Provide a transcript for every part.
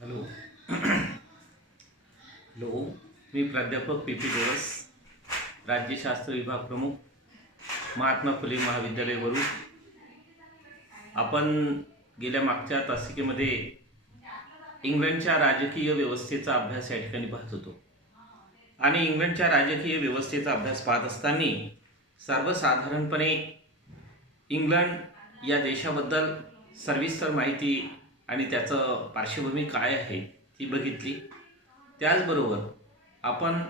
Hello. Hello. मी प्राध्यापक P P दिवस, राज्यशास्त्र विभाग प्रमुख, महात्मा फुले महाविद्यालय वरून. आपण गेल्या मागच्या तासिकेमध्ये इंग्लंडच्या राजकीय व्यवस्थेचा अभ्यास या ठिकाणी पाहत होतो. आणि इंग्लंडच्या राजकीय व्यवस्थेचा अभ्यास पाहत असताना सर्वसाधारणपणे इंग्लंड या देशाबद्दल सविस्तर माहिती आणि त्याचं पार्श्वभूमी काय आहे ती बघितली. त्याचबरोबर आपण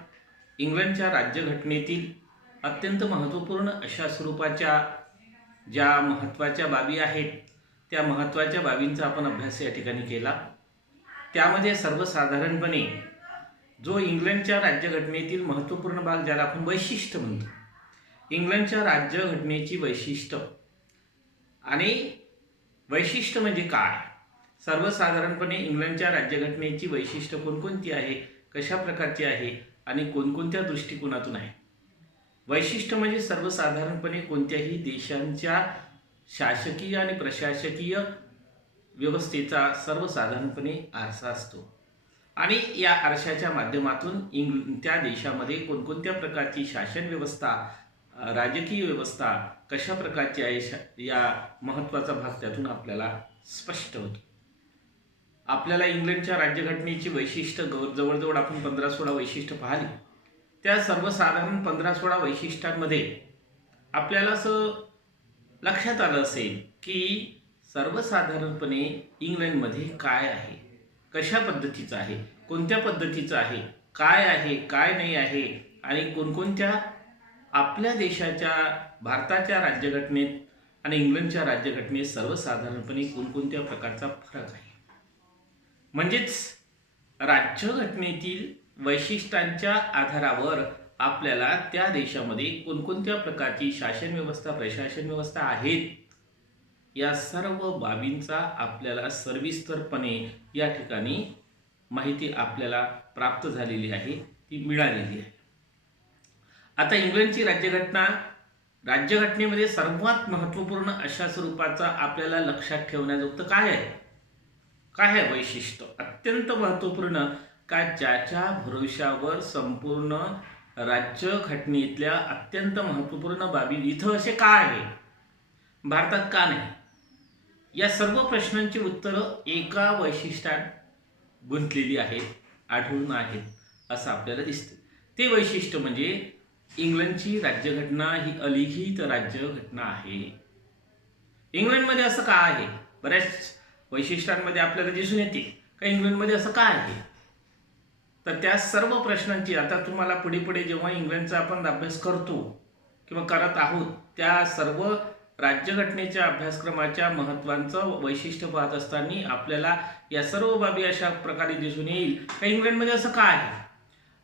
इंग्लंडच्या राज्यघटनेतील अत्यंत महत्त्वपूर्ण अशा स्वरूपाच्या ज्या महत्त्वाच्या बाबी आहेत त्या महत्त्वाच्या बाबींचा आपण अभ्यास या ठिकाणी केला. त्यामध्ये सर्वसाधारणपणे जो इंग्लंडच्या राज्यघटनेतील महत्त्वपूर्ण भाग ज्याला आपण वैशिष्ट्य म्हणतो, इंग्लंडच्या राज्यघटनेची वैशिष्ट्य आणि वैशिष्ट्य म्हणजे काय, सर्वसाधारणपणे इंग्लंडच्या राज्यघटनेची वैशिष्ट्य कोणकोणती आहे, कशा प्रकारची आहे आणि कोणकोणत्या दृष्टिकोनातून आहे. वैशिष्ट्य म्हणजे सर्वसाधारणपणे कोणत्याही देशांच्या शासकीय आणि प्रशासकीय व्यवस्थेचा सर्वसाधारणपणे आरसा असतो आणि या आरशाच्या माध्यमातून त्या देशामध्ये कोणकोणत्या प्रकारची शासन व्यवस्था, राजकीय व्यवस्था कशा प्रकारची आहे या महत्त्वाचा भाग त्यातून आपल्याला स्पष्ट होतो. आपल्याला इंग्लंडच्या राज्यघटनेची वैशिष्ट्य जवळजवळ आपण 15-16 वैशिष्ट्य पाहिली. त्या सर्वसाधारण 15-16 वैशिष्ट्यांमध्ये आपल्याला असं लक्षात आलं असेल की सर्वसाधारणपणे इंग्लंडमध्ये काय आहे, कशा पद्धतीचं आहे, कोणत्या पद्धतीचं आहे, काय आहे, काय नाही आहे आणि कोणकोणत्या आपल्या देशाच्या भारताच्या राज्यघटनेत आणि इंग्लंडच्या राज्यघटनेत सर्वसाधारणपणे कोणकोणत्या प्रकारचा फरक आहे. म्हणजेच राज्यघटनेतील वैशिष्ट्यांच्या आधारावर आपल्याला त्या देशामध्ये कोणकोणत्या प्रकारची शासन व्यवस्था, प्रशासन व्यवस्था आहेत या सर्व बाबींचा आपल्याला सविस्तरपणे या ठिकाणी माहिती आपल्याला प्राप्त झालेली आहे, ती मिळालेली आहे. आता इंग्लंडची राज्यघटनेमध्ये सर्वात महत्त्वपूर्ण अशा स्वरूपाचा आपल्याला लक्षात ठेवण्याजोगतं काय आहे, काय आहे वैशिष्ट्य, अत्यंत महत्त्वपूर्ण का ज्याच्या भरोशावर संपूर्ण राज्यघटनेतल्या अत्यंत महत्त्वपूर्ण बाबी इथं असे का आहे, भारतात का नाही, या सर्व प्रश्नांची उत्तरं एका वैशिष्ट्यात गुंतलेली आहेत, आढळून आहेत असं आपल्याला दिसतं. ते वैशिष्ट्य म्हणजे इंग्लंडची राज्यघटना ही अलिखित राज्यघटना आहे. इंग्लंडमध्ये असं का आहे, बऱ्याच वैशिष्ट्यांमध्ये आपल्याला दिसून येते का इंग्लंडमध्ये असं काय आहे. तर त्या सर्व प्रश्नांची आता तुम्हाला पुढे पुढे जेव्हा इंग्लंडचा आपण अभ्यास करतो किंवा करत आहोत त्या सर्व राज्यघटनेच्या अभ्यासक्रमाच्या महत्त्वाचं वैशिष्ट्य पाहत असताना आपल्याला या सर्व बाबी अशा प्रकारे दिसून येईल का इंग्लंडमध्ये असं काय आहे.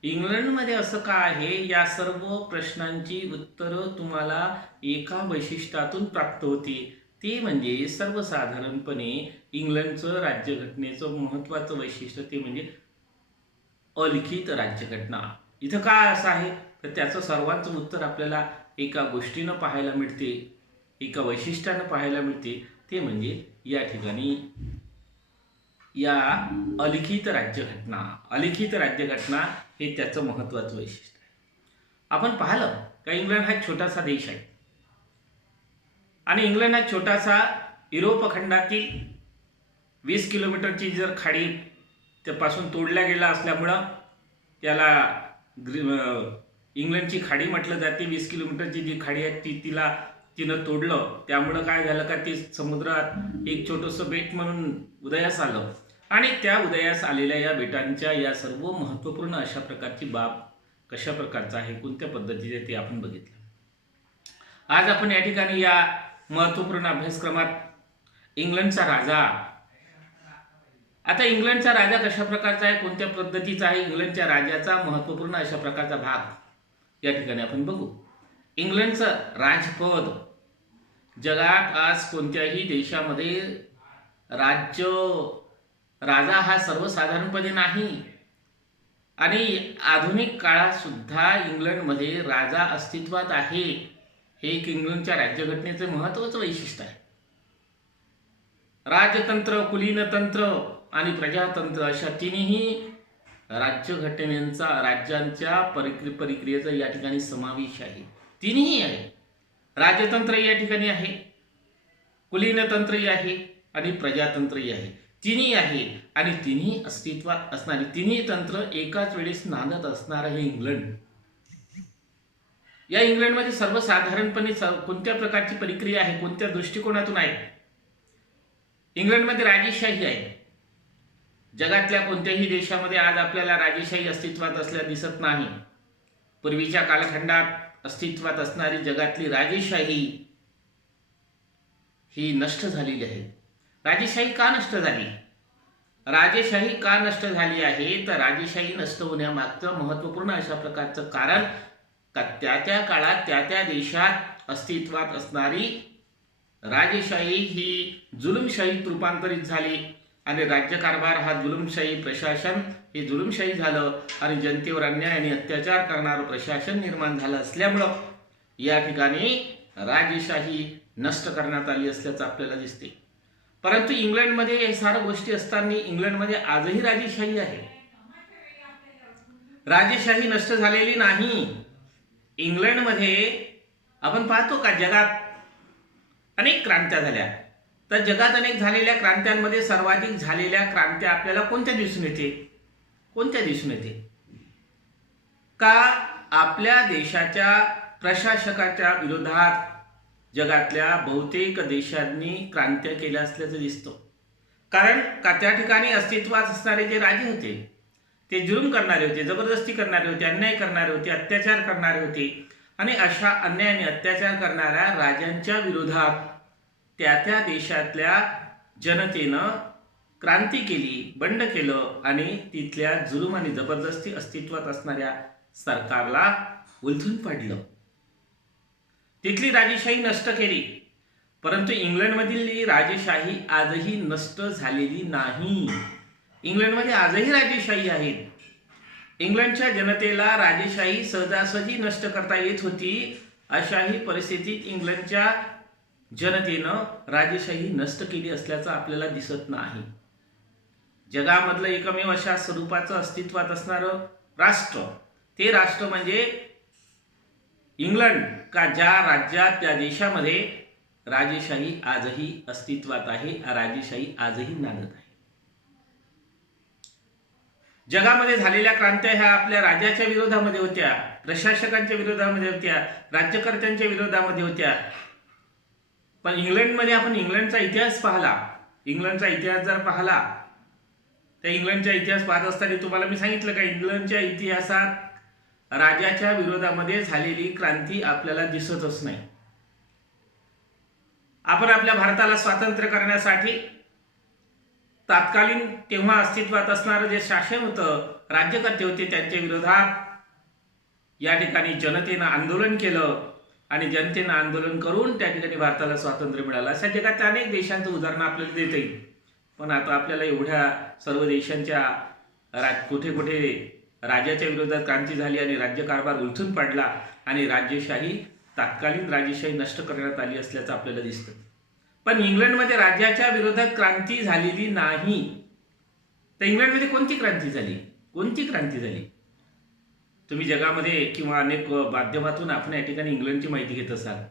इंग्लंडमध्ये असं काय आहे या सर्व प्रश्नांची उत्तरं तुम्हाला एका वैशिष्ट्यातून प्राप्त होती. ते म्हणजे सर्वसाधारणपणे इंग्लंडचं राज्यघटनेचं महत्त्वाचं वैशिष्ट्य ते म्हणजे अलिखित राज्यघटना. इथं काय असं आहे तर त्याचं सर्वांचं उत्तर आपल्याला एका गोष्टीनं पाहायला मिळते, एका वैशिष्ट्यानं पाहायला मिळते. ते म्हणजे या ठिकाणी या अलिखित राज्यघटना. अलिखित राज्यघटना हे त्याचं महत्त्वाचं वैशिष्ट्य आहे. आपण पाहिलं का इंग्लंड हा छोटासा देश आहे आणि इंग्लंड हा छोटासा युरोप खंडातील 20 किलोमीटरची जर खाडी त्यापासून तोडल्या गेला असल्यामुळं त्याला इंग्लंडची खाडी म्हटलं जाते. 20 किलोमीटरची जी खाडी आहे तिनं तोडलं, त्यामुळं काय झालं का ते समुद्रात एक छोटंसं बेट म्हणून उदयास आलं आणि त्या उदयास आलेल्या या बेटांच्या या सर्व महत्त्वपूर्ण अशा प्रकारची बाब कशा प्रकारचा आहे, कोणत्या पद्धतीचे ते आपण बघितलं. आज आपण या ठिकाणी या महत्त्वपूर्ण अभ्यासक्रमात इंग्लंडचा राजा, आता इंग्लंडचा राजा कशा प्रकारचा आहे, कोणत्या पद्धतीचा आहे, इंग्लंडच्या राजाचा महत्त्वपूर्ण अशा प्रकारचा भाग या ठिकाणी आपण बघू. इंग्लंडचं राजपद जगात आज कोणत्याही देशामध्ये राजा हा सर्वसाधारणपणे नाही आणि आधुनिक काळात सुद्धा इंग्लंडमध्ये राजा अस्तित्वात आहे. हे एक इंग्लंडच्या राज्यघटनेचं महत्त्वाचं वैशिष्ट्य आहे. राजतंत्र, कुलीनतंत्र आणि प्रजातंत्र अशा तिन्ही राज्यघटनेचा राज्यांच्या प्रक्रियेचा या ठिकाणी समावेश आहे. तिन्ही आहे. राजतंत्रही या ठिकाणी आहे, कुलीनतंत्रही आहे आणि प्रजातंत्रही आहे. तिन्ही आहे आणि तिन्ही अस्तित्वात असणारी तिन्ही तंत्र एकाच वेळेस नांदत असणार आहे इंग्लंड. या इंग्लंडमध्ये सर्वसाधारणपणे कोणत्या प्रकारची प्रक्रिया आहे, कोणत्या दृष्टिकोनातून आहे? इंग्लंडमध्ये राजेशाही आहे. जगातल्या कोणत्याही देशामध्ये आज आपल्याला राजेशाही अस्तित्वात असल्या दिसत नाही. पूर्वीच्या कालखंडात अस्तित्वात असणारी जगातली राजेशाही ही नष्ट झालेली आहे. राजेशाही का नष्ट झाली? राजेशाही का नष्ट झाली आहे तर राजेशाही नष्ट होण्यामागचं महत्त्वपूर्ण अशा प्रकारचं कारण का त्या काळात त्या देशात अस्तित्वात असणारी राजेशाही ही जुलुमशाहीत रूपांतरित झाली आणि राज्यकारभार हा जुलुमशाही प्रशासन हे जुलुमशाही झालं आणि जनतेवर अन्याय आणि अत्याचार करणारं प्रशासन निर्माण झालं असल्यामुळं या ठिकाणी राजेशाही नष्ट करण्यात आली असल्याचं आपल्याला दिसते. परंतु इंग्लंडमध्ये हे साऱ्या गोष्टी असताना इंग्लंडमध्ये आजही राजेशाही आहे. राजेशाही नष्ट झालेली नाही. इंग्लंडमध्ये आपण पाहतो का जगात अनेक क्रांत्या झाल्या, तर जगात अनेक झालेल्या क्रांत्यांमध्ये सर्वाधिक झालेल्या क्रांत्या आपल्याला कोणत्या दिसून येते? कोणत्या दिसून येते? का आपल्या देशाच्या प्रशासकाच्या विरोधात जगातल्या बहुतेक देशांनी क्रांत्या केल्या असल्याचं दिसतं. कारण का त्या ठिकाणी अस्तित्वात असणारे जे राजे होते ते जुलूम करणारे होते, जबरदस्ती करणारे होते, अन्याय करणारे होते, अत्याचार करणारे होते आणि अशा अन्याय आणि अत्याचार करणाऱ्या राजांच्या विरोधात त्या देशातल्या जनतेनं क्रांती केली, बंड केलं आणि तिथल्या जुलूम आणि जबरदस्ती अस्तित्वात असणाऱ्या सरकारला उलथून पाडलं. तिथली राजेशाही नष्ट केली. परंतु इंग्लंडमधील राजेशाही आजही नष्ट झालेली नाही. इंग्लंडमध्ये आजही राजेशाही आहे. इंग्लंडच्या जनतेला राजेशाही सहजासहजी नष्ट करता येत होती. अशाही परिस्थितीत इंग्लंडच्या जनतेनं राजेशाही नष्ट केली असल्याचं आपल्याला दिसत नाही. जगामधलं एकमेव अशा स्वरूपाचं अस्तित्वात असणारं राष्ट्र ते राष्ट्र म्हणजे इंग्लंड, का ज्या राज्यात त्या देशामध्ये राजेशाही आजही अस्तित्वात आहे, राजेशाही आजही नांदत आहे. जगामध्ये झालेल्या क्रांत्या ह्या आपल्या राजाच्या विरोधामध्ये होत्या, प्रशासकांच्या विरोधामध्ये होत्या, राज्यकर्त्यांच्या विरोधामध्ये होत्या. पण इंग्लंडमध्ये आपण इंग्लंडचा इतिहास पाहिला, इंग्लंडचा इतिहास जर पाहिला तर इंग्लंडचा इतिहास पाहत असताना तुम्हाला मी सांगितलं का इंग्लंडच्या इतिहासात राजाच्या विरोधामध्ये झालेली क्रांती आपल्याला दिसतच नाही. आपण आपल्या भारताला स्वातंत्र्य करण्यासाठी तात्कालीन तेव्हा अस्तित्वात असणारं जे शासन होतं, राज्यकर्ते होते, त्यांच्या विरोधात या ठिकाणी जनतेनं आंदोलन केलं आणि जनतेनं आंदोलन करून त्या ठिकाणी भारताला स्वातंत्र्य मिळालं. अशा जगात अनेक देशांचं उदाहरण आपल्याला देता येईल. पण आता आपल्याला एवढ्या सर्व देशांच्या कुठे कुठे राजाच्या विरोधात क्रांती झाली आणि राज्यकारभार उलथून पडला आणि राजेशाही तात्कालीन राजेशाही नष्ट करण्यात आली असल्याचं आपल्याला दिसतं. पण इंग्लंडमध्ये राज्याच्या विरोधात क्रांती झालेली नाही. तर इंग्लंडमध्ये कोणती क्रांती झाली? कोणती क्रांती झाली? तुम्ही जगामध्ये किंवा अनेक माध्यमातून आपण या ठिकाणी इंग्लंडची माहिती घेत असाल.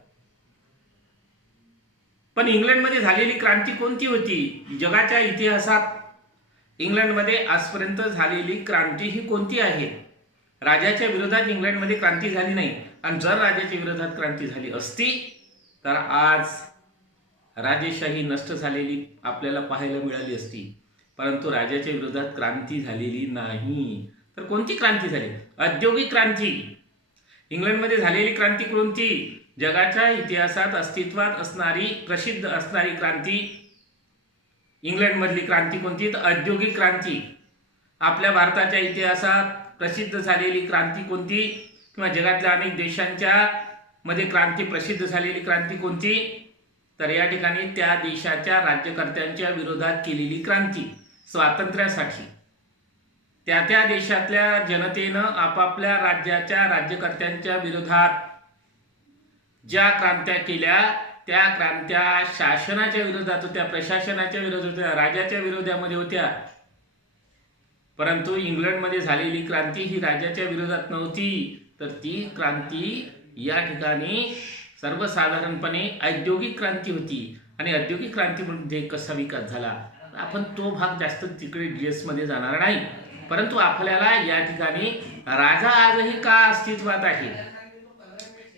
पण इंग्लंडमध्ये झालेली क्रांती कोणती होती? जगाच्या इतिहासात इंग्लंडमध्ये आजपर्यंत झालेली क्रांती ही कोणती आहे? राजाच्या विरोधात इंग्लंडमध्ये क्रांती झाली नाही. आणि जर राजाच्या विरोधात क्रांती झाली असती तर आज राजेशाही नष्ट झालेली आपल्याला पाहायला मिळाली असती. परंतु राजाच्या विरोधात क्रांती झालेली नाही. तर कोणती क्रांती झाली? औद्योगिक क्रांती. इंग्लंडमध्ये झालेली क्रांती कोणती? जगाच्या इतिहासात अस्तित्वात असणारी प्रसिद्ध असणारी क्रांती, इंग्लंडमधली क्रांती कोणती? तर औद्योगिक क्रांती. आपल्या भारताच्या इतिहासात प्रसिद्ध झालेली क्रांती कोणती? किंवा जगातल्या अनेक देशांच्या मध्ये क्रांती प्रसिद्ध झालेली क्रांती कोणती? तर या ठिकाणी त्या देशाच्या राज्यकर्त्यांच्या विरोधात केलेली क्रांती स्वातंत्र्यासाठी. त्या देशातल्या जनतेनं आपापल्या राज्याच्या राज्यकर्त्यांच्या विरोधात ज्या क्रांत्या केल्या त्या क्रांत्या शासनाच्या विरोधात होत्या, प्रशासनाच्या विरोधात होत्या, राजाच्या विरोधामध्ये होत्या. परंतु इंग्लंडमध्ये झालेली क्रांती ही राजाच्या विरोधात नव्हती, तर ती क्रांती या ठिकाणी सर्वसाधारणपणे औद्योगिक क्रांती होती. आणि औद्योगिक क्रांतीमध्ये कसा विकास झाला आपण तो भाग जास्त तिकडे डिटेल्समध्ये जाणार नाही. परंतु आपल्याला या ठिकाणी राजा आजही का अस्तित्वात आहे,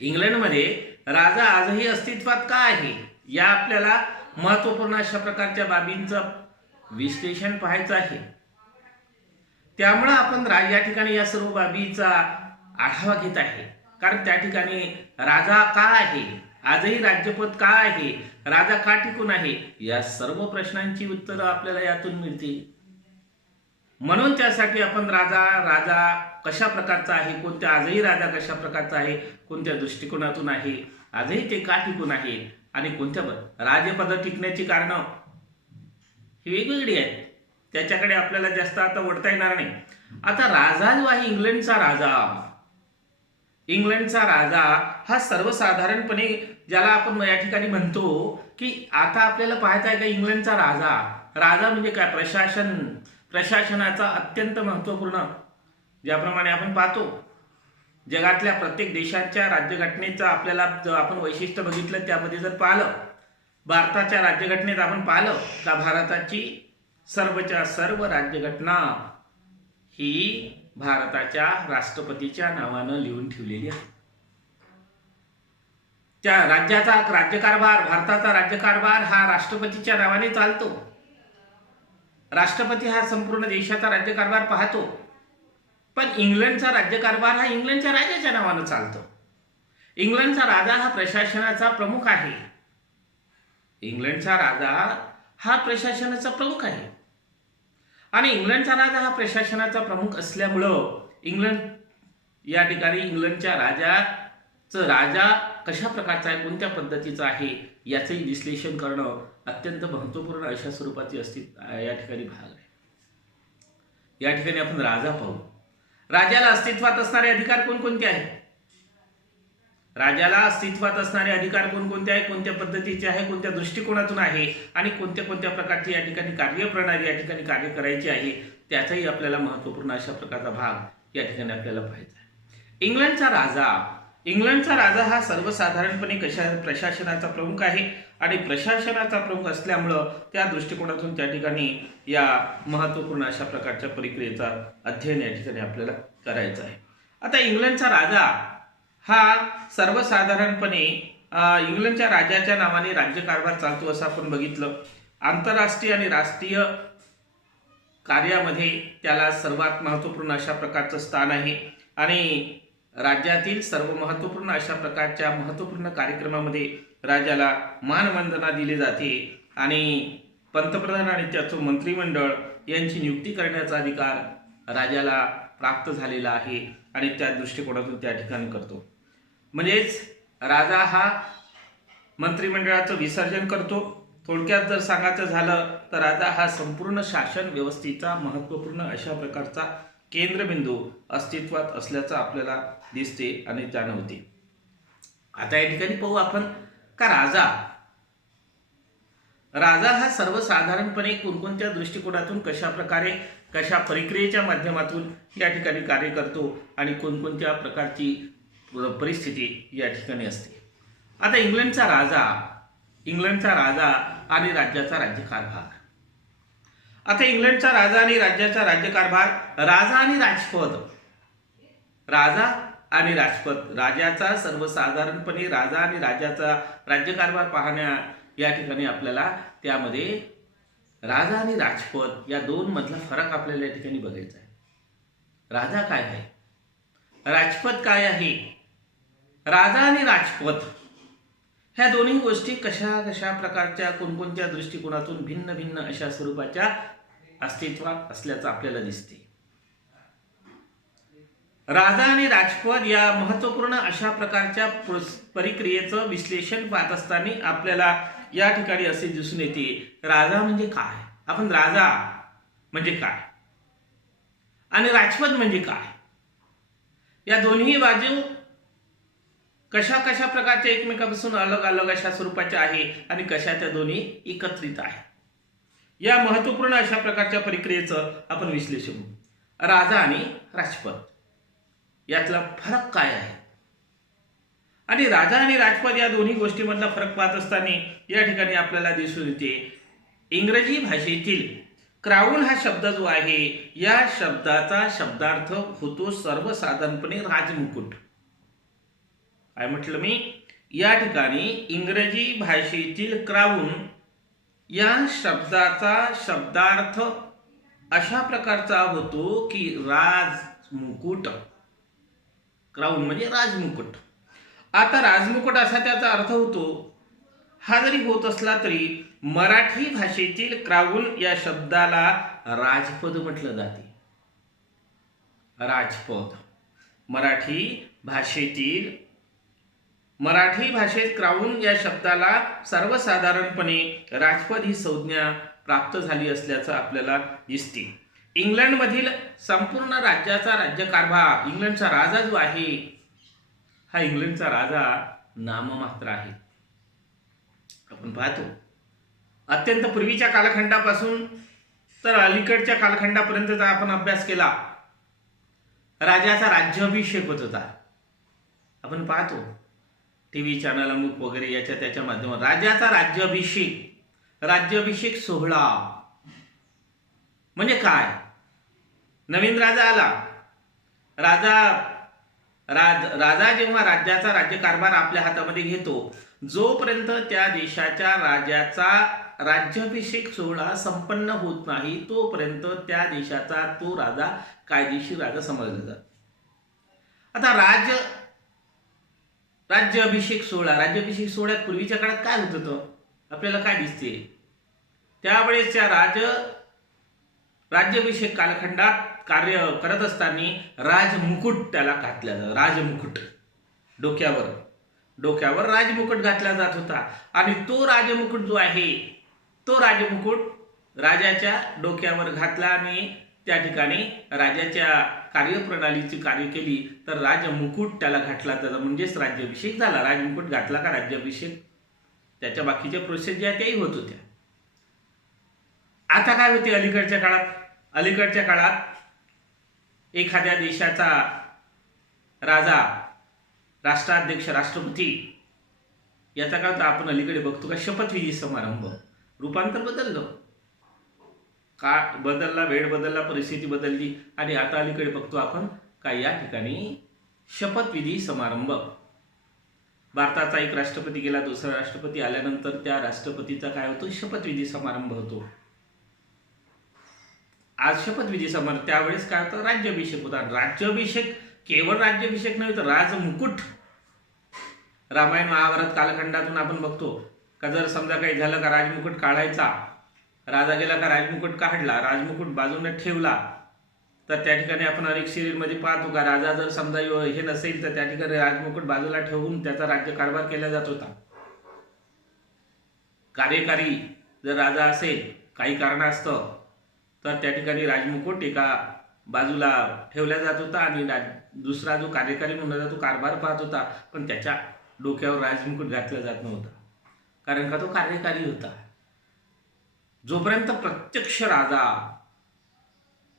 इंग्लंडमध्ये राजा आजही अस्तित्वात का आहे, या आपल्याला महत्त्वपूर्ण अशा प्रकारच्या बाबींचं विश्लेषण पाहायचं आहे. त्यामुळे आपण या ठिकाणी या सर्व बाबीचा आढावा घेत आहे. कारण त्या ठिकाणी राजा का आहे, आजही राज्यपद का आहे, राजा का टिकून आहे, या सर्व प्रश्नांची उत्तरं आपल्याला यातून मिळतील. म्हणून त्यासाठी आपण राजा कशा प्रकारचा आहे, कोणत्या आजही राजा कशा प्रकारचा आहे, कोणत्या दृष्टिकोनातून आहे, आजही ते का टिकून आहे आणि कोणत्या राजपद टिकण्याची कारणं ही वेगवेगळी आहेत. त्याच्याकडे आपल्याला जास्त आता वळता येणार नाही. आता राजा जो आहे इंग्लंडचा राजा हा सर्वसाधारणपणे ज्याला आपण या ठिकाणी म्हणतो की आता आपल्याला पाहायचं आहे का इंग्लंडचा राजा म्हणजे काय, प्रशासनाचा अत्यंत महत्त्वपूर्ण, ज्याप्रमाणे आपण पाहतो जगातल्या प्रत्येक देशाच्या राज्यघटनेचं आपल्याला जर आपण वैशिष्ट्य बघितलं त्यामध्ये जर पाहिलं, भारताच्या राज्यघटनेत आपण पाहिलं का भारताची सर्वच्या सर्व राज्यघटना ही भारताच्या राष्ट्रपतीच्या नावानं लिहून ठेवलेली आहे. त्या भारताचा राज्यकारभार हा राष्ट्रपतीच्या नावाने चालतो. राष्ट्रपती हा संपूर्ण देशाचा राज्यकारभार पाहतो. पण इंग्लंडचा राज्यकारभार हा इंग्लंडच्या राजाच्या नावानं चालतो. इंग्लंडचा राजा हा प्रशासनाचा प्रमुख आहे. इंग्लंडचा राजा हा प्रशासनाचा प्रमुख आहे. आणि इंग्लंडचा राजा हा प्रशासनाचा प्रमुख असल्यामुळं या ठिकाणी इंग्लंडच्या राजा कशा प्रकारचा आहे, कोणत्या पद्धतीचा आहे याचंही विश्लेषण करणं अत्यंत महत्त्वपूर्ण अशा स्वरूपाची या ठिकाणी भाग आहे. या ठिकाणी आपण राजा पाहू. राजाला अस्तित्वात असणारे अधिकार कोणकोणते आहेत, राजाला अस्तित्वात असणारे अधिकार कोणकोणते आहे, कोणत्या पद्धतीचे आहे, कोणत्या दृष्टिकोनातून आहे आणि कोणत्या कोणत्या प्रकारची या ठिकाणी कार्यप्रणाली या ठिकाणी कार्य करायची आहे, त्याचाही आपल्याला महत्त्वपूर्ण अशा प्रकारचा भाग या ठिकाणी आपल्याला पाहायचा आहे. इंग्लंडचा राजा हा सर्वसाधारणपणे प्रशासनाचा प्रमुख आहे आणि प्रशासनाचा प्रमुख असल्यामुळं त्या दृष्टिकोनातून त्या ठिकाणी या महत्त्वपूर्ण अशा प्रकारच्या प्रक्रियेचा अध्ययन या ठिकाणी आपल्याला करायचं आहे. आता इंग्लंडचा राजा हा सर्वसाधारणपणे इंग्लंडच्या राजाच्या नावाने राज्यकारभार चालतो असं आपण बघितलं. आंतरराष्ट्रीय आणि राष्ट्रीय कार्यामध्ये त्याला सर्वात महत्त्वपूर्ण अशा प्रकारचं स्थान आहे आणि राज्यातील सर्व महत्त्वपूर्ण अशा प्रकारच्या महत्त्वपूर्ण कार्यक्रमामध्ये राजाला मानवंदना दिली जाते आणि पंतप्रधान आणि त्याचं मंत्रिमंडळ यांची नियुक्ती करण्याचा अधिकार राजाला प्राप्त झालेला आहे आणि त्या दृष्टिकोनातून त्या ठिकाणी करतो. म्हणजेच राजा हा मंत्रिमंडळाचं विसर्जन करतो. थोडक्यात जर सांगायचं झालं तर राजा हा संपूर्ण शासन व्यवस्थेचा महत्त्वपूर्ण अशा प्रकारचा केंद्रबिंदू अस्तित्वात असल्याचं आपल्याला दिसते आणि जाणवते. आता या ठिकाणी पाहू आपण का राजा हा सर्वसाधारणपणे कोणकोणत्या दृष्टिकोनातून कशा प्रक्रियेच्या माध्यमातून या ठिकाणी कार्य करतो आणि कोणकोणत्या प्रकारची परिस्थिती या ठिकाणी असते. आता इंग्लंडचा राजा आणि राज्याचा राज्यकारभार. आता इंग्लंडचा राजा आणि राज्याचा राज्यकारभार, राजा आणि राजपद, राजाचा सर्वसाधारणपणे राजा आणि राजाचा राज्यकारभार पाहण्या या ठिकाणी आपल्याला त्यामध्ये राजा आणि राजपद या दोन मधला फरक आपल्याला या ठिकाणी बघायचा आहे. राजा काय आहे, राजपद काय आहे. राजा आणि राजपद ह्या दोन्ही गोष्टी कशा प्रकारच्या कोणकोणत्या दृष्टिकोनातून भिन्न भिन्न अशा स्वरूपाच्या अस्तित्वात असल्याचं आपल्याला दिसते. राजा आणि राजपद या महत्त्वपूर्ण अशा प्रकारच्या प्रक्रियेचं विश्लेषण पाहत असताना आपल्याला या ठिकाणी असे दिसून येते, राजा म्हणजे काय, आपण राजा म्हणजे काय आणि राजपद म्हणजे काय, या दोन्ही बाजू कशा प्रकारच्या एकमेकांपासून अलग अशा स्वरूपाच्या आहे आणि कशा त्या दोन्ही एकत्रित आहे. या महत्त्वपूर्ण अशा प्रकारच्या प्रक्रियेचं आपण विश्लेषण करू. राजा आणि राजपद यातला फरक काय आहे? आणि राजा आणि राजपद या दोन्ही गोष्टीमधला फरक पाहत असताना या ठिकाणी आपल्याला दिसून येते इंग्रजी भाषेतील क्राऊन हा शब्द जो आहे या शब्दाचा शब्दार्थ होतो सर्वसाधारणपणे राजमुकुट. काय म्हटलं मी? या ठिकाणी इंग्रजी भाषेतील क्राऊन या शब्दाचा शब्दार्थ अशा प्रकारचा होतो की राजमुकुट. क्राऊन म्हणजे राजमुकुट. आता राजमुकुट असा त्याचा अर्थ होतो. हा जरी होत असला तरी मराठी भाषेतील क्राऊन या शब्दाला राजपद म्हटलं जाते. राजपद. मराठी भाषेत क्राऊन या शब्दाला सर्वसाधारणपणे राजपद ही संज्ञा प्राप्त झाली असल्याचं आपल्याला दिसते. इंग्लंडमधील संपूर्ण राज्याचा राज्यकारभार इंग्लंडचा राजा जो आहे हा इंग्लंडचा राजा नाममात्र आहे. आपण पाहतो अत्यंत पूर्वीच्या कालखंडापासून तर अलीकडच्या कालखंडापर्यंतचा आपण अभ्यास केला. राजाचा राज्याभिषेक होत होता. आपण पाहतो टीव्ही चॅनल अमुक वगैरे याच्या त्याच्या माध्यमात राजाचा राज्याभिषेक सोहळा म्हणजे काय? नवीन राजा आला. राजा जेव्हा राज्याचा राज्यकारभार आपल्या हातामध्ये घेतो जोपर्यंत त्या देशाच्या राजाचा राज्याभिषेक सोहळा संपन्न होत नाही तोपर्यंत त्या देशाचा तो राजा कायदेशीर राजा समजला जातो. आता राज्याभिषेक सोहळ्यात पूर्वीच्या काळात काय होत होतं आपल्याला काय दिसते? त्यावेळेसच्या राज्याभिषेक कालखंडात कार्य करत असताना राजमुकुट त्याला घातला जात. राजमुकुट डोक्यावर राजमुकुट घातला जात होता. आणि तो राजमुकुट जो आहे तो राजमुकुट राजाच्या डोक्यावर घातला आणि त्या ठिकाणी राजाच्या कार्यप्रणालीची कार्य केली तर राजमुकुट त्याला घातला त्याचा म्हणजेच राज्याभिषेक झाला. राजमुकुट घातला का राज्याभिषेक त्याच्या बाकीच्या प्रोसेस ज्या त्याही होत होत्या. आता काय होते अलीकडच्या काळात एखाद्या देशाचा राजा राष्ट्राध्यक्ष राष्ट्रपती याचा काय होता आपण अलीकडे बघतो का शपथविधी समारंभ. रूपांतर बदललं. काळ बदलला, वेळ बदलला, परिस्थिती बदलली आणि आता अलीकडे बघतो आपण काय या ठिकाणी शपथविधी समारंभ. भारताचा एक राष्ट्रपती गेला, दुसरा राष्ट्रपती आल्यानंतर त्या राष्ट्रपतीचा काय होतो शपथविधी समारंभ होतो. आज शपथविधी समारंभ त्यावेळेस काय होतं राज्याभिषेक होता. राज्याभिषेक केवळ राज्याभिषेक नव्हे तर राजमुकुट. रामायण महाभारत कालखंडातून आपण बघतो का जर समजा काही झालं का राजमुकुट काढायचा. राजा गेला का राजमुकुट काढला, राजमुकुट बाजूने ठेवला. तर त्या ठिकाणी आपण अनेक सिरियलमध्ये पाहतो का राजा जर समजा हे नसेल तर त्या ठिकाणी राजमुकुट बाजूला ठेवून त्याचा राज्यकारभार केला जात होता. कार्यकारी जर राजा असेल काही कारणास्तव तर त्या ठिकाणी राजमुकुट एका बाजूला ठेवला जात होता आणि दुसरा जो कार्यकारी म्हणला जातो कारभार पाहत होता पण त्याच्या डोक्यावर राजमुकुट घातला जात नव्हता कारण का तो कार्यकारी होता. जोपर्यंत प्रत्यक्ष राजा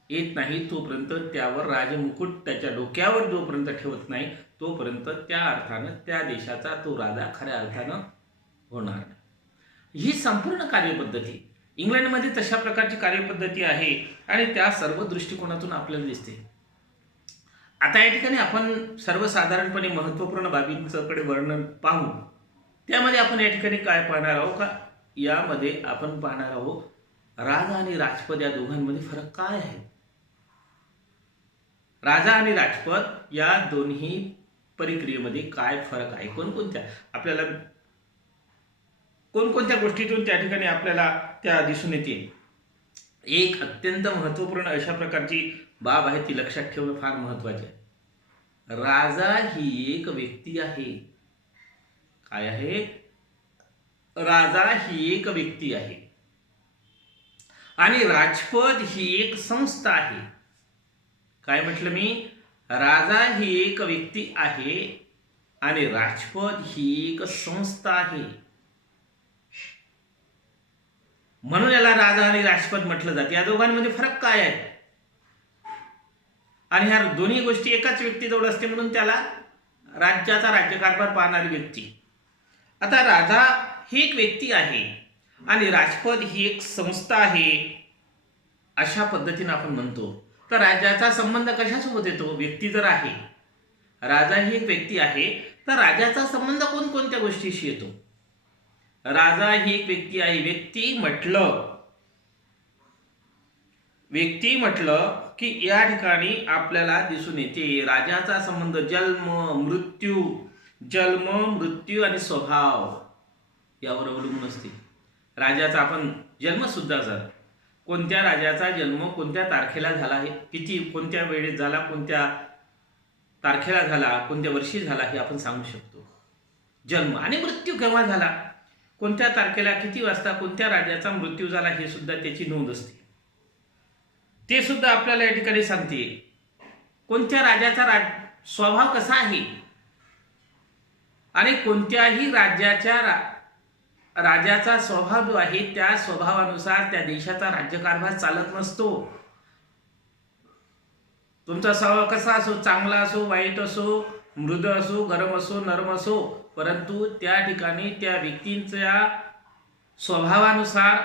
येत नाही तोपर्यंत त्यावर राजमुकुट त्याच्या डोक्यावर जोपर्यंत ठेवत नाही तोपर्यंत त्या अर्थानं त्या देशाचा तो राजा खऱ्या अर्थानं होणार नाही. ही संपूर्ण कार्यपद्धती इंग्लंडमध्ये तशा प्रकारची कार्यपद्धती आहे आणि त्या सर्व दृष्टिकोनातून आपल्याला दिसते. आता या ठिकाणी आपण सर्वसाधारणपणे महत्त्वपूर्ण बाबींकडे वर्णन पाहू. त्यामध्ये आपण या ठिकाणी काय पाहणार आहोत का यामध्ये आपण पाहणार आहोत राजा आणि राजपद या दोघांमध्ये फरक काय आहे. राजा आणि राजपद या दोन्ही प्रक्रियेमध्ये काय फरक आहे, कोणकोणत्या गोष्टीतून त्या ठिकाणी आपल्याला त्या दिसून येते. एक अत्यंत महत्त्वपूर्ण अशा प्रकारची बाब आहे ती लक्षात ठेवणं फार महत्त्वाचे आहे. राजा ही एक व्यक्ती आहे. काय आहे? राजा ही एक व्यक्ती आहे आणि राजपद ही एक संस्था आहे. काय म्हटलं मी? राजा ही एक व्यक्ती आहे आणि राजपद ही एक संस्था आहे. म्हणून याला राजा आणि राजपद म्हटलं जाते. या दोघांमध्ये फरक काय आहे? आणि ह्या दोन्ही गोष्टी एकाच व्यक्तीजवळ असते म्हणून त्याला राज्याचा राज्यकारभार पाहणारी व्यक्ती. आता राजा ही एक व्यक्ती आहे आणि राजपद ही एक संस्था आहे, अशा पद्धतीने आपण म्हणतो. तर राज्याचा संबंध कशासोबत येतो? व्यक्ती जर आहे, राजा ही एक व्यक्ती आहे, तर राजाचा संबंध कोणकोणत्या गोष्टीशी येतो? राजा ही एक व्यक्ती आहे. व्यक्ती म्हटलं की या ठिकाणी आपल्याला दिसून येते राजाचा संबंध जन्म मृत्यू आणि स्वभाव यावर अवलंबून असते. राजाचा आपण जन्म सुद्धा झाला, कोणत्या राजाचा जन्म कोणत्या तारखेला झाला, हे कोणत्या वेळेत झाला, कोणत्या तारखेला झाला, कोणत्या वर्षी झाला, हे आपण सांगू शकतो. जन्म आणि मृत्यू केव्हा झाला, कोणत्या तारखेला किती वाजता कोणत्या राजाचा मृत्यू झाला, हे सुद्धा त्याची नोंद असते. ते सुद्धा आपल्याला या ठिकाणी सांगते कोणत्या राजाचा स्वभाव कसा आहे. आणि कोणत्याही राजाचा स्वभाव जो आहे त्या स्वभावानुसार त्या देशाचा राज्यकारभार चालत नसतो. तुमचा स्वभाव कसा असो, चांगला असो, वाईट असो, मृद असो, गरम असो, नरम असो, परंतु त्या ठिकाणी त्या व्यक्तींच्या स्वभावानुसार,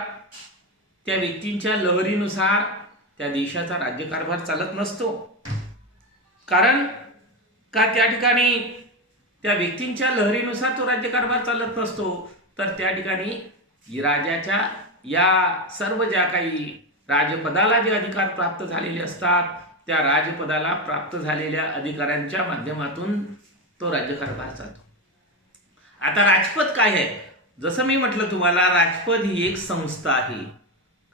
त्या व्यक्तींच्या लहरीनुसार त्या देशाचा राज्यकारभार चालत नसतो. कारण का त्या ठिकाणी त्या व्यक्तींच्या लहरीनुसार तो राज्यकारभार चालत नसतो. तर त्या ठिकाणी राजाच्या या सर्व ज्या काही राजपदाला जे अधिकार प्राप्त झालेले असतात, त्या राजपदाला प्राप्त झालेल्या अधिकाऱ्यांच्या माध्यमातून तो राज्यकारभार चालतो. आता राजपद काय आहे? जसं मी म्हटलं तुम्हाला, राजपद ही एक संस्था आहे.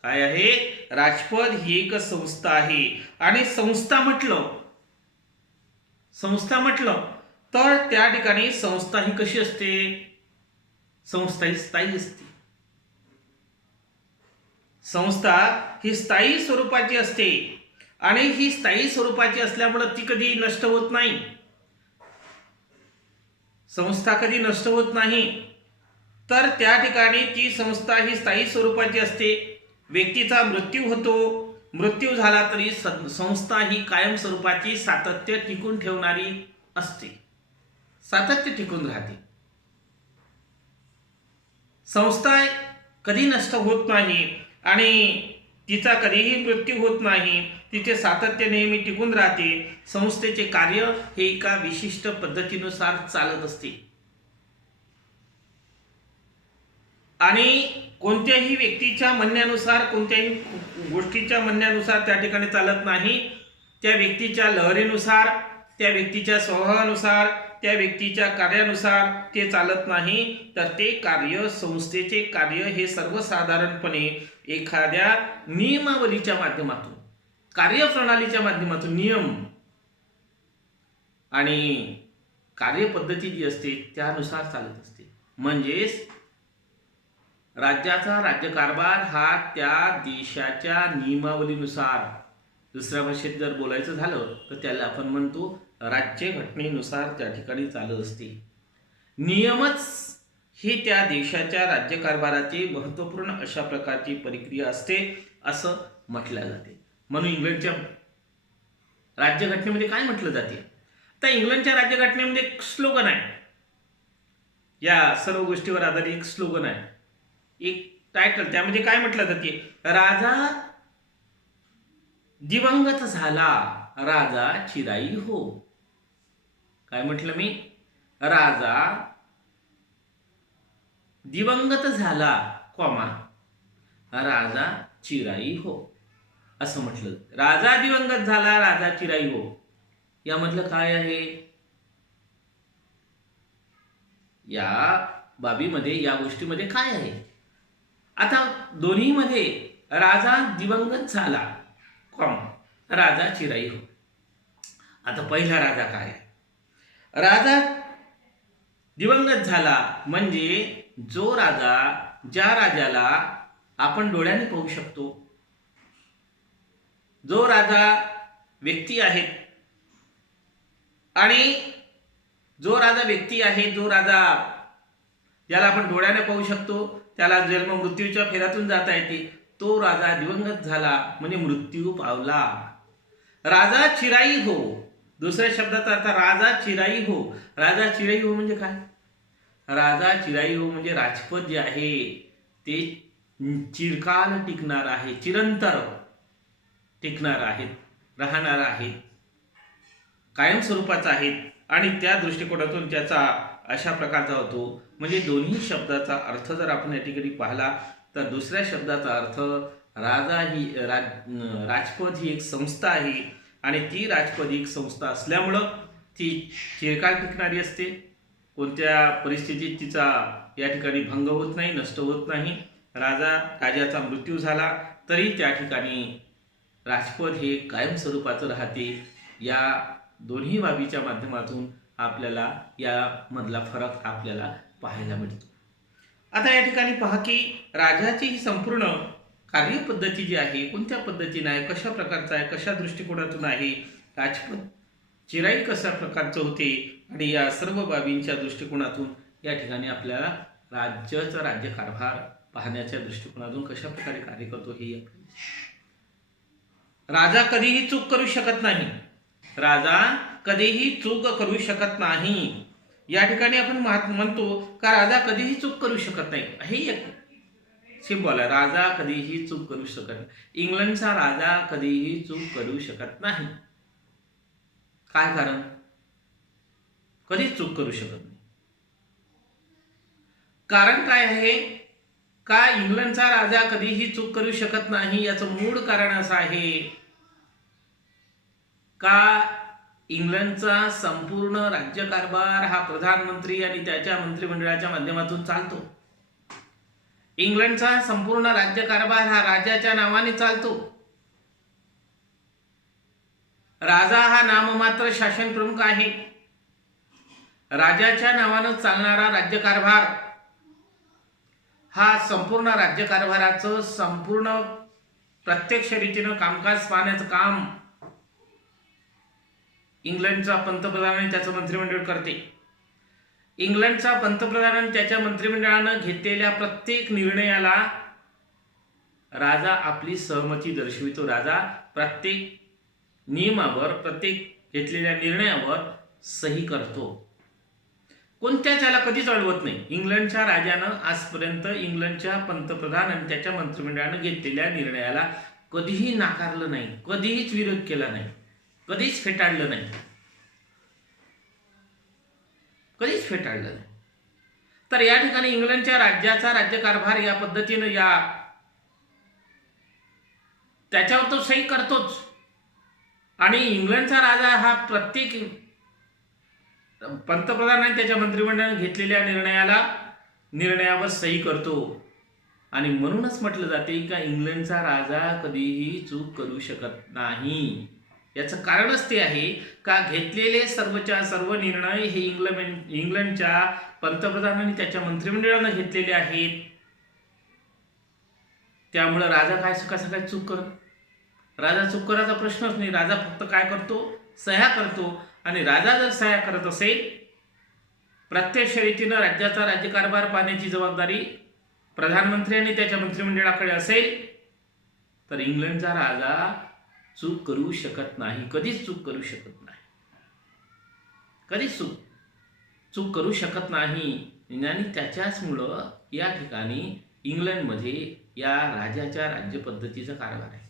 काय आहे? राजपद ही एक संस्था आहे. आणि संस्था म्हटलं तर त्या ठिकाणी संस्था ही कशी असते? संस्था ही स्थायी असते. संस्था ही स्थायी स्वरूपाची असते आणि ही स्थायी स्वरूपाची असल्यामुळे ती कधी नष्ट होत नाही. संस्था कधी नष्ट होत नाही. तर त्या ठिकाणी ती संस्था ही स्थायी स्वरूपाची असते. व्यक्तीचा मृत्यू होतो, मृत्यू झाला तरी संस्था ही कायम स्वरूपाची सातत्य टिकून ठेवणारी असते, सातत्य टिकून राहते. संस्था कधी नष्ट होत नाही आणि तिचा कधीही मृत्यू होत नाही, तिचे सातत्य नेहमी टिकून राहते. संस्थेचे कार्य हे एका विशिष्ट पद्धतीनुसार चालत असते आणि कोणत्याही व्यक्तीच्या म्हणण्यानुसार, कोणत्याही गोष्टीच्या म्हणण्यानुसार त्या ठिकाणी चालत नाही. त्या व्यक्तीच्या लहरीनुसार, त्या व्यक्तीच्या स्वभावानुसार, त्या व्यक्तीच्या कार्यानुसार ते चालत नाही. तर ते कार्य, संस्थेचे कार्य हे सर्वसाधारणपणे एखाद्या नियमावलीच्या माध्यमातून, कार्यप्रणालीच्या माध्यमातून, नियम आणि कार्यपद्धती जी असते त्यानुसार चालत असते. म्हणजेच राज्याचा राज्यकारभार हा त्या देशाच्या नियमावलीनुसार, दुसऱ्या भाषेत जर बोलायचं झालं तर त्याला आपण म्हणतो राज्यघटनेनुसार त्या ठिकाणी चालत असते. नियमच ही त्या देशाच्या राज्यकारभाराची महत्त्वपूर्ण अशा प्रकारची प्रक्रिया असते असं म्हटलं जाते. म्हणून इंग्लंडच्या राज्यघटनेमध्ये काय म्हटलं जाते? तर इंग्लंडच्या राज्यघटनेमध्ये एक स्लोगन आहे, या सर्व गोष्टीवर आधारित एक स्लोगन आहे, एक टायटल. त्यामध्ये काय म्हटलं जाते? राजा दिवंगत झाला, राजा चिराई हो. काय म्हटलं मी? राजा दिवंगत झाला, राजा चिराई हो, असं म्हटलं. राजा दिवंगत झाला, राजा चिराई हो, यामधलं काय आहे? या बाबीमध्ये, या गोष्टीमध्ये काय आहे? आता दोन्हीमध्ये राजा दिवंगत झाला, राजा चिराई हो. आता पहिला राजा काय आहे? राजा दिवंगत झाला म्हणजे जो राजा, ज्या राजाला आपण डोळ्याने पाहू शकतो, जो राजा व्यक्ती आहे, आणि जो राजा व्यक्ती आहे, जो राजा ज्याला आपण डोळ्याने पाहू शकतो, त्याला जन्म मृत्यूच्या फेऱ्यातून जाता येते, तो राजा दिवंगत झाला म्हणजे मृत्यू पावला. राजा चिराई हो. दुसऱ्या शब्दाचा अर्थ राजा चिराई हो. राजा चिराई हो म्हणजे काय? राजा चिराई हो म्हणजे राजपद जे आहे ते चिरकाल टिकणार आहे, चिरंतर टिकणार आहेत, राहणार आहेत, कायम स्वरूपाचा आहेत आणि त्या दृष्टिकोनातून त्याचा अशा प्रकारचा होतो. म्हणजे दोन्ही शब्दाचा अर्थ जर आपण या ठिकाणी पाहिला तर दुसऱ्या शब्दाचा अर्थ राजा ही राजपद ही एक संस्था आहे आणि ती राजपद ही एक संस्था असल्यामुळं ती चिरकाल टिकणारी असते. कोणत्या परिस्थितीत तिचा या ठिकाणी भंग होत नाही, नष्ट होत नाही. राजाचा मृत्यू झाला तरी त्या ठिकाणी राजपद हे कायमस्वरूपाचं राहते. या दोन्ही बाबीच्या माध्यमातून आपल्याला यामधला फरक आपल्याला पाहायला मिळतो. आता या ठिकाणी पहा की राजाची ही संपूर्ण कार्यपद्धती जी आहे कोणत्या पद्धतीने आहे, कशा प्रकारचा आहे, कशा दृष्टिकोनातून आहे, राजपद चिराई कशा प्रकारचं होते आणि या सर्व बाबींच्या दृष्टिकोनातून या ठिकाणी आपल्याला राज्याचा राज्यकारभार पाहण्याच्या दृष्टिकोनातून कशा प्रकारे कार्य करतो हे राजा कधीही चूक करू शकत नाही. राजा कधीही चूक करू शकत नाही. या ठिकाणी आपण म्हणतो का राजा कधीही चूक करू शकत नाही, हे एक सिंबॉल आहे. राजा कधीही चूक करू शकत नाही. इंग्लंडचा राजा कधीही चूक करू शकत नाही. काय कारण? कधीच चूक करू शकत नाही. कारण काय आहे का इंग्लंडचा राजा कधीही चूक करू शकत नाही याचं मूळ कारण असं आहे का इंग्लंडचा संपूर्ण राज्यकारभार हा प्रधानमंत्री आणि त्याच्या मंत्रिमंडळाच्या माध्यमातून चालतो. इंग्लंडचा संपूर्ण राज्यकारभार हा राजाच्या नावाने चालतो. राजा हा नाममात्र शासन प्रमुख आहे. राजाच्या नावानं चालणारा राज्यकारभार हा संपूर्ण राज्यकारभाराचं संपूर्ण प्रत्यक्ष रीतीनं कामकाज पाहण्याचं काम इंग्लंडचा पंतप्रधान आणि त्याचं मंत्रिमंडळ करते. इंग्लंडचा पंतप्रधान आणि त्याच्या मंत्रिमंडळानं घेतलेल्या प्रत्येक निर्णयाला राजा आपली सहमती दर्शवितो. राजा प्रत्येक नियमावर, प्रत्येक घेतलेल्या निर्णयावर सही करतो. कोणत्याच याला कधीच अडवत नाही. इंग्लंडच्या राजानं आजपर्यंत इंग्लंडच्या पंतप्रधान आणि त्याच्या मंत्रिमंडळानं घेतलेल्या निर्णयाला कधीही नाकारलं नाही, कधीच विरोध केला नाही, कधीच फेटाळलं नाही, कधीच फेटाळलं नाही. तर या ठिकाणी इंग्लंडच्या राज्याचा राज्यकारभार या पद्धतीनं त्याच्यावर तो सही करतोच आणि इंग्लंडचा राजा हा प्रत्येक पंतप्रधान आणि त्याच्या मंत्रिमंडळाने घेतलेल्या निर्णयावर सही करतो. आणि म्हणूनच म्हटलं जाते का इंग्लंडचा राजा कधीही चूक करू शकत नाही. याचं कारणच ते आहे का घेतलेले सर्वच्या सर्व निर्णय हे इंग्लंडच्या पंतप्रधान आणि त्याच्या मंत्रिमंडळानं घेतलेले आहेत. त्यामुळे राजा कसं काय चूक करत? राजा चूक करायचा प्रश्नच नाही. राजा फक्त काय करतो? सह्या करतो. आणि राजा जर सह्या करत असेल, प्रत्यक्ष रीतीनं राज्याचा राज्यकारभार पाहण्याची जबाबदारी प्रधानमंत्री आणि त्याच्या मंत्रिमंडळाकडे असेल तर इंग्लंडचा राजा चूक करू शकत नाही, कधीच चूक करू शकत नाही, कधीच चूक करू शकत नाही. आणि त्याच्याचमुळं या ठिकाणी इंग्लंडमध्ये या राजाच्या राज्यपद्धतीचा कारभार आहे.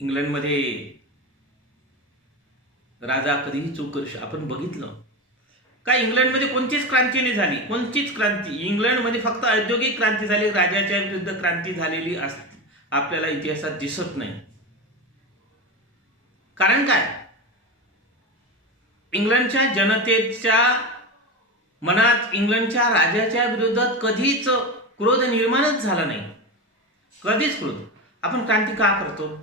इंग्लंडमध्ये राजा कधीही चूक करू आपण बघितलं का इंग्लंडमध्ये कोणतीच क्रांती नाही झाली, कोणतीच क्रांती. इंग्लंडमध्ये फक्त औद्योगिक क्रांती झाली, राजाच्या विरुद्ध क्रांती झालेली आपल्याला इतिहासात दिसत नाही. कारण काय? इंग्लंडच्या जनतेच्या मनात इंग्लंडच्या राजाच्या विरोधात कधीच क्रोध निर्माणच झाला नाही, कधीच क्रोध. आपण क्रांती का करतो?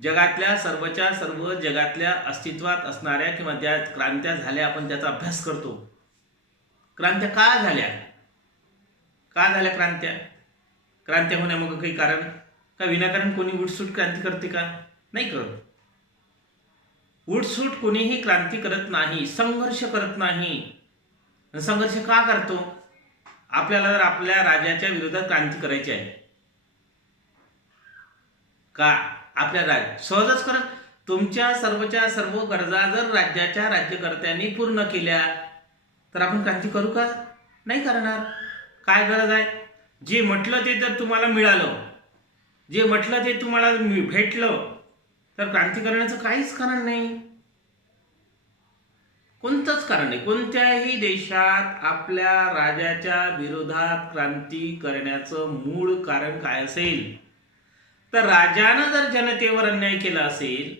जगातल्या सर्व जगातल्या अस्तित्वात असणाऱ्या किंवा ज्या क्रांत्या झाल्या आपण त्याचा अभ्यास करतो. क्रांत्या का झाल्या? क्रांत्या होण्यामागं काही कारण का? विनाकारण कोणी उठसूट क्रांती करते का? नाही करत. उठसूट कोणीही क्रांती करत नाही, संघर्ष करत नाही. संघर्ष का करतो? आपल्याला जर आपल्या राजाच्या विरोधात क्रांती करायची आहे का आपल्या सहजच करा. तुमच्या सर्वच्या सर्व गरजा जर राज्याच्या राज्यकर्त्यांनी पूर्ण केल्या तर आपण क्रांती करू का? नाही करणार. काय गरज आहे? जे म्हटलं ते जर तुम्हाला मिळालं, जे म्हटलं ते तुम्हाला भेटलं, तर क्रांती करण्याचं काहीच कारण नाही. कोणतंच कारण नाही. कोणत्याही देशात आपल्या राजाच्या विरोधात क्रांती करण्याचं मूळ कारण काय असेल, तर राजानं जर जनतेवर अन्याय केला असेल,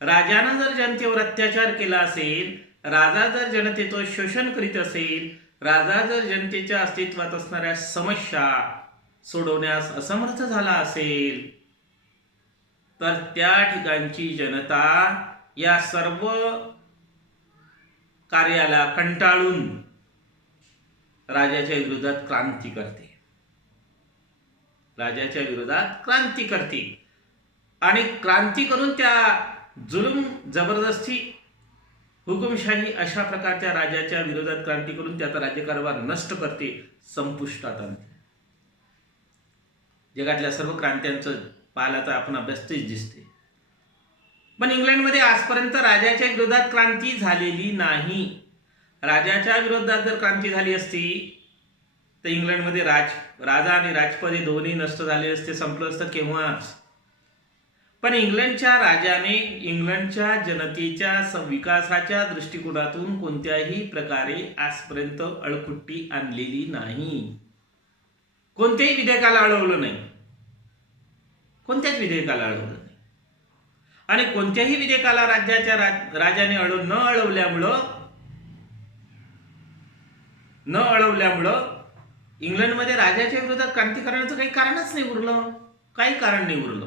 राजानं जर जनतेवर अत्याचार केला असेल, राजा जर जनतेचं शोषण करीत असेल, राजा जर जनतेच्या अस्तित्वात असणाऱ्या समस्या सोडवण्यास असमर्थ झाला असेल, तर त्या ठिकाणची जनता या सर्व कार्याला कंटाळून राजाच्या विरोधात क्रांती करते. राजाच्या विरोधात क्रांती करते आणि क्रांती करून त्या जुलूम, जबरदस्ती, हुकुमशाही अशा प्रकारच्या राजाच्या विरोधात क्रांती करून त्याचा राज्यकारभार नष्ट करते, संपुष्टात आणते. जगातल्या सर्व क्रांत्यांचं पाहिला तर आपण अभ्यास तेच दिसते. पण इंग्लंडमध्ये आजपर्यंत राजाच्या विरोधात क्रांती झालेली नाही. राजाच्या विरोधात जर क्रांती झाली असती तर इंग्लंडमध्ये राजा आणि राजपद हे दोन्ही नष्ट झाले असते, संपलं असतं केव्हाच. पण इंग्लंडच्या राजाने इंग्लंडच्या जनतेच्या विकासाच्या दृष्टिकोनातून कोणत्याही प्रकारे आजपर्यंत अळकुट्टी आणलेली नाही. कोणत्याही विधेयकाला अडवलं नाही. कोणत्याच विधेयकाला अडवलं नाही. आणि कोणत्याही विधेयकाला राज्याच्या राजाने न अडवल्यामुळं इंग्लंडमध्ये राजाच्या विरोधात क्रांती करण्याचं काही कारणच नाही उरलं. काही कारण नाही उरलं.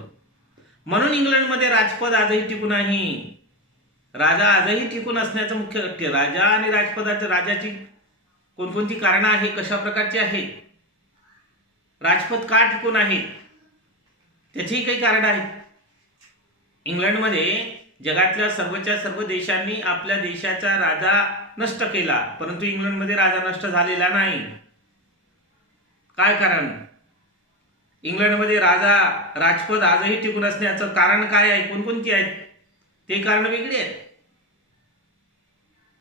म्हणून इंग्लंडमध्ये राजपद आजही टिकून आहे. राजा आजही टिकून असण्याचं मुख्य राजा आणि राजाची कोणकोणती कारणं आहे, कशा प्रकारची आहेत, राजपद का टिकून आहेत, त्याचीही काही कारण आहेत. इंग्लंडमध्ये जगातल्या सर्वच्या सर्व देशांनी आपल्या देशाचा राजा नष्ट केला, परंतु इंग्लंडमध्ये राजा नष्ट झालेला नाही. काय कारण? इंग्लंडमध्ये राजपद आजही टिकून असण्याचं कारण काय आहे, कोणकोणती आहेत, ते कारण वेगळी आहेत.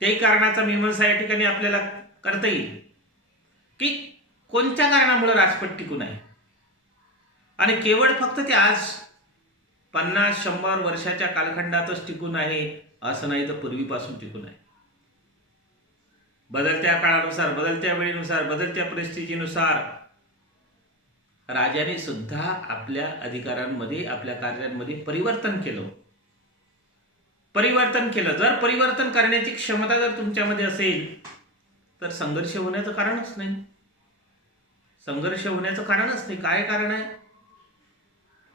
त्याही कारणाचा मीमांसा या ठिकाणी आपल्याला करता येईल की कोणत्या कारणामुळे राजपद टिकून आहे. आणि केवळ फक्त ते आज 50-100 वर्षाच्या कालखंडातच टिकून आहे असं नाही, तर पूर्वीपासून टिकून आहे. बदलत्या काळानुसार, बदलत्या वेळेनुसार, बदलत्या परिस्थितीनुसार राजाने सुद्धा आपल्या अधिकारांमध्ये, आपल्या कार्यांमध्ये परिवर्तन केलं. जर परिवर्तन करण्याची क्षमता जर तुमच्यामध्ये असेल तर संघर्ष होण्याचं कारणच नाही. काय कारण आहे?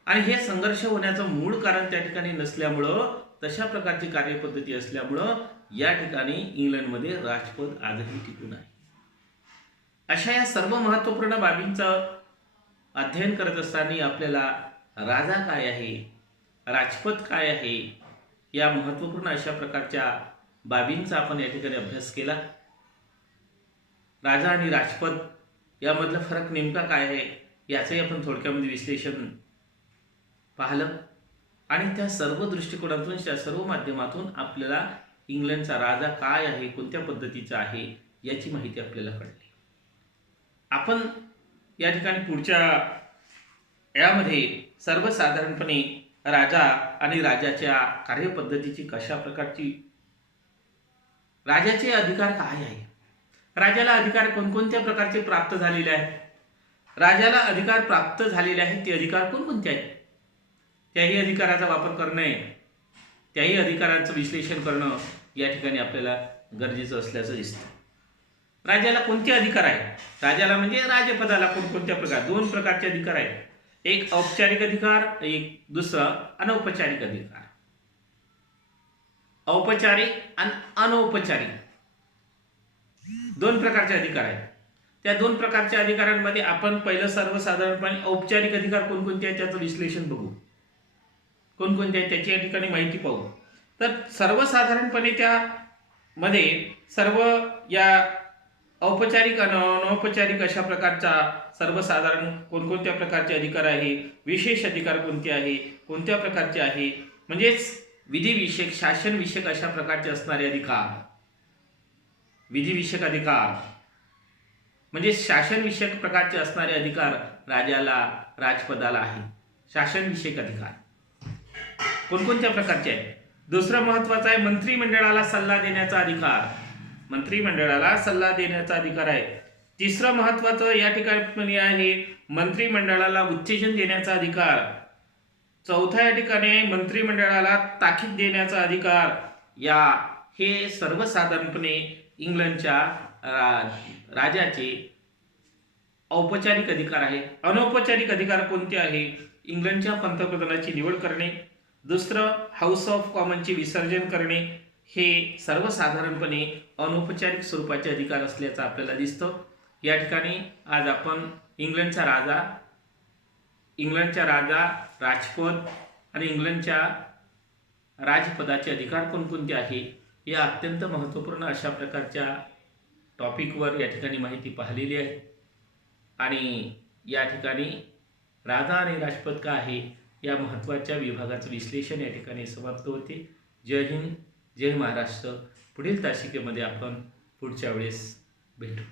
आणि हे संघर्ष होण्याचं मूळ कारण त्या ठिकाणी नसल्यामुळं, तशा प्रकारची कार्यपद्धती असल्यामुळं या ठिकाणी इंग्लंडमध्ये राजपद आजही टिकून आहे. अशा या सर्व महत्त्वपूर्ण बाबींचं अध्ययन करत असताना आपल्याला राजा काय आहे, राजपद काय आहे, या महत्त्वपूर्ण अशा प्रकारच्या बाबींचा आपण या ठिकाणी अभ्यास केला. राजा आणि राजपद यामधला फरक नेमका काय आहे याचंही आपण थोडक्यामध्ये विश्लेषण पाहिलं. आणि त्या सर्व दृष्टिकोनातून, त्या सर्व माध्यमातून आपल्याला इंग्लंडचा राजा काय आहे, कोणत्या पद्धतीचा आहे याची माहिती आपल्याला कळली. आपण या ठिकाणी पुढच्या यामध्ये सर्वसाधारणपणे राजा आणि राजाच्या कार्यपद्धतीची, कशा प्रकारची, राजाचे अधिकार काय आहे, राजाला अधिकार कोणकोणत्या प्रकारचे प्राप्त झालेले आहेत, राजाला अधिकार प्राप्त झालेले आहेत ते अधिकार कोणकोणते आहेत, त्याही अधिकाराचा वापर करणे, त्याही अधिकारांचं विश्लेषण करणं या ठिकाणी आपल्याला गरजेचं असल्याचं दिसतं. राजाला कोणते अधिकार आहेत? राजाला म्हणजे राजपदाला कोणकोणत्या प्रकार, 2 प्रकारचे अधिकार आहेत. एक औपचारिक अधिकार, एक दुसरा अनौपचारिक अधिकार. औपचारिक आणि अनौपचारिक 2 प्रकारचे अधिकार आहेत. त्या 2 प्रकारच्या अधिकारांमध्ये आपण पहिलं सर्वसाधारणपणे औपचारिक अधिकार कोणकोणते आहेत त्याचं विश्लेषण बघू. कोणकोणते आहेत त्याची या ठिकाणी माहिती पाहू. तर सर्वसाधारणपणे त्यामध्ये सर्व या औपचारिक आणि अनौपचारिक अशा प्रकारचा सर्वसाधारण कोणकोणत्या प्रकारचे अधिकार आहे, विशेष अधिकार कोणते आहे, कोणत्या प्रकारचे आहे, म्हणजेच विधिविषयक शासनविषयक अशा प्रकारचे असणारे अधिकार, विधिविषयक अधिकार म्हणजे शासनविषयक प्रकारचे असणारे अधिकार राजाला, राजपदाला आहे. शासनविषयक अधिकार कोणकोणत्या प्रकारचे आहे. दुसरं महत्वाचं आहे मंत्रिमंडळाला सल्ला देण्याचा अधिकार. मंत्रिमंडळाला सल्ला देण्याचा अधिकार आहे. तिसरं महत्वाचं या ठिकाणी आहे मंत्रिमंडळाला उत्तेजन देण्याचा अधिकार. चौथा या ठिकाणी मंत्रिमंडळाला ताकीद देण्याचा अधिकार. या हे सर्वसाधारणपणे इंग्लंडच्या राजाचे औपचारिक अधिकार आहे. अनौपचारिक अधिकार कोणते आहे. इंग्लंडच्या पंतप्रधानाची निवड करणे, दुसरं हाऊस ऑफ कॉमनचे विसर्जन करणे, हे सर्वसाधारणपणे अनौपचारिक स्वरूपाचे अधिकार असल्याचं आपल्याला दिसतं. या ठिकाणी आज आपण इंग्लंडचा राजा, राजपद आणि इंग्लंडच्या राजपदाचे अधिकार कोणकोणते आहे या अत्यंत महत्त्वपूर्ण अशा प्रकारच्या टॉपिकवर या ठिकाणी माहिती पाहिलेली आहे. आणि या ठिकाणी राजा आणि राजपद का आहे या महत्त्वाच्या विभागाचं विश्लेषण या ठिकाणी समाप्त होते. जय हिंद, जय महाराष्ट्र. पुढील तासिकेमध्ये आपण पुढच्या वेळेस भेटू.